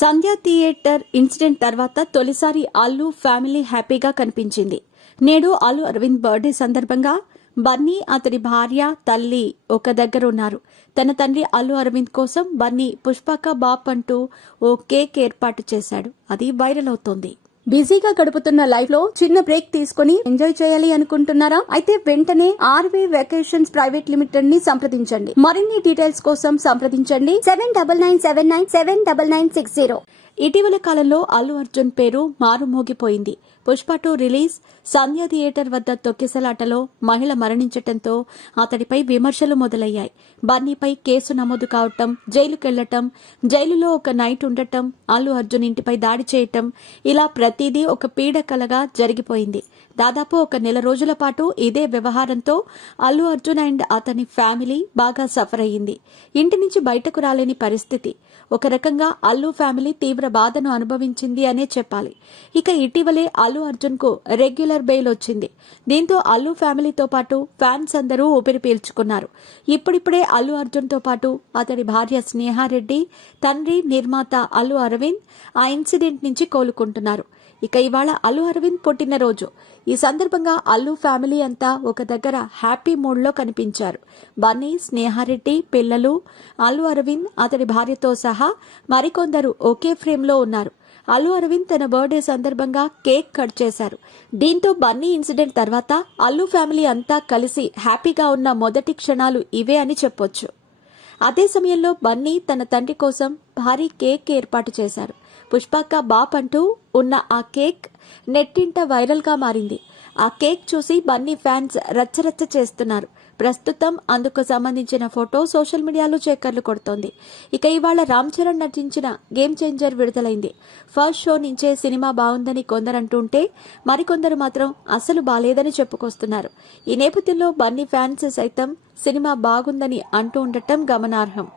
సంధ్య theatre incident తర్వాత తొలిసారి Allu family హ్యాపీగా కనిపించింది. నేడు అల్లు అరవింద్ బర్త్డే సందర్భంగా బన్నీ, అతడి భార్య, తల్లి ఒక దగ్గర ఉన్నారు. తన తండ్రి అల్లు అరవింద్ కోసం బన్నీ పుష్పక బాప్ అంటూ ఓ కేక్ ఏర్పాటు చేశాడు. అది వైరల్ అవుతోంది. బిజీగా గడుపుతున్న లైఫ్ లో చిన్న బ్రేక్ తీసుకుని ఎంజాయ్ చేయాలి అనుకుంటున్నారా? అయితే వెంటనే ఆర్వీ వెకేషన్స్ ప్రైవేట్ లిమిటెడ్ ని సంప్రదించండి. మరిన్ని డీటెయిల్స్ కోసం సంప్రదించండి 7997979960. ఇటీవల కాలంలో అల్లు అర్జున్ పేరు మారుమోగిపోయింది. పుష్ప 2 రిలీజ్, సంధ్య థియేటర్ వద్ద తొక్కిసలాటలో మహిళ మరణించటంతో అతడిపై విమర్శలు మొదలయ్యాయి. బన్నీపై కేసు నమోదు కావటం, జైలుకెళ్లటం, జైలులో ఒక నైట్ ఉండటం, అల్లు అర్జున్ ఇంటిపై దాడి చేయటం, ఇలా ప్రతిదీ ఒక పీడకలగా జరిగిపోయింది. దాదాపు ఒక నెల రోజుల పాటు ఇదే వ్యవహారంతో అల్లు అర్జున్ అండ్ అతని ఫ్యామిలీ బాగా సఫర్ అయ్యింది. ఇంటి నుంచి బయటకు రాలేని పరిస్థితి. ఒక రకంగా అల్లు ఫ్యామిలీ తీవ్ర బాధను అనుభవించింది అనే చెప్పాలి. ఇక ఇటీవలే అల్లు అర్జున్ కు రెగ్యులర్ బెయిల్ వచ్చింది. దీంతో అల్లు ఫ్యామిలీతో పాటు ఫ్యాన్స్ అందరూ ఊపిరి పీల్చుకున్నారు. ఇప్పుడిప్పుడే అల్లు అర్జున్ తో పాటు అతడి భార్య స్నేహారెడ్డి, తండ్రి నిర్మాత అల్లు అరవింద్ ఆ ఇన్సిడెంట్ నుంచి కోలుకుంటున్నారు. ఇక ఇవాళ అల్లు అరవింద్ పుట్టినరోజు. ఈ సందర్భంగా అల్లు ఫ్యామిలీ అంతా ఒక దగ్గర హ్యాపీ మూడ్ లో కనిపించారు. బన్నీ, స్నేహారెడ్డి, పిల్లలు, అల్లు అరవింద్, అతడి భార్యతో సహా మరికొందరు ఒకే ఫ్రేమ్ లో ఉన్నారు. అల్లు అరవింద్ తన బర్త్డే సందర్భంగా కేక్ కట్ చేశారు. దీంతో బన్నీ ఇన్సిడెంట్ తర్వాత అల్లు ఫ్యామిలీ అంతా కలిసి హ్యాపీగా ఉన్న మొదటి క్షణాలు ఇవే అని చెప్పొచ్చు. అదే సమయంలో బన్నీ తన తండ్రి కోసం భారీ కేక్ ఏర్పాటు చేశారు. పుష్పక బాప్ అంటూ ఉన్న ఆ కేక్ నెట్టింట వైరల్ గా మారింది. ఆ కేక్ చూసి బన్నీ ఫ్యాన్స్ రచ్చరచ్చ చేస్తున్నారు. ప్రస్తుతం అందుకు సంబంధించిన ఫోటో సోషల్ మీడియాలో చక్కర్లు కొడుతోంది. ఇక ఇవాళ రామ్ చరణ్ నటించిన గేమ్ చేంజర్ విడుదలైంది. ఫస్ట్ షో నుంచే సినిమా బాగుందని కొందరంటుంటే మరికొందరు మాత్రం అసలు బాలేదని చెప్పుకొస్తున్నారు. ఈ నేపథ్యంలో బన్నీ ఫ్యాన్స్ సైతం సినిమా బాగుందని అంటూ ఉండటం గమనార్హం.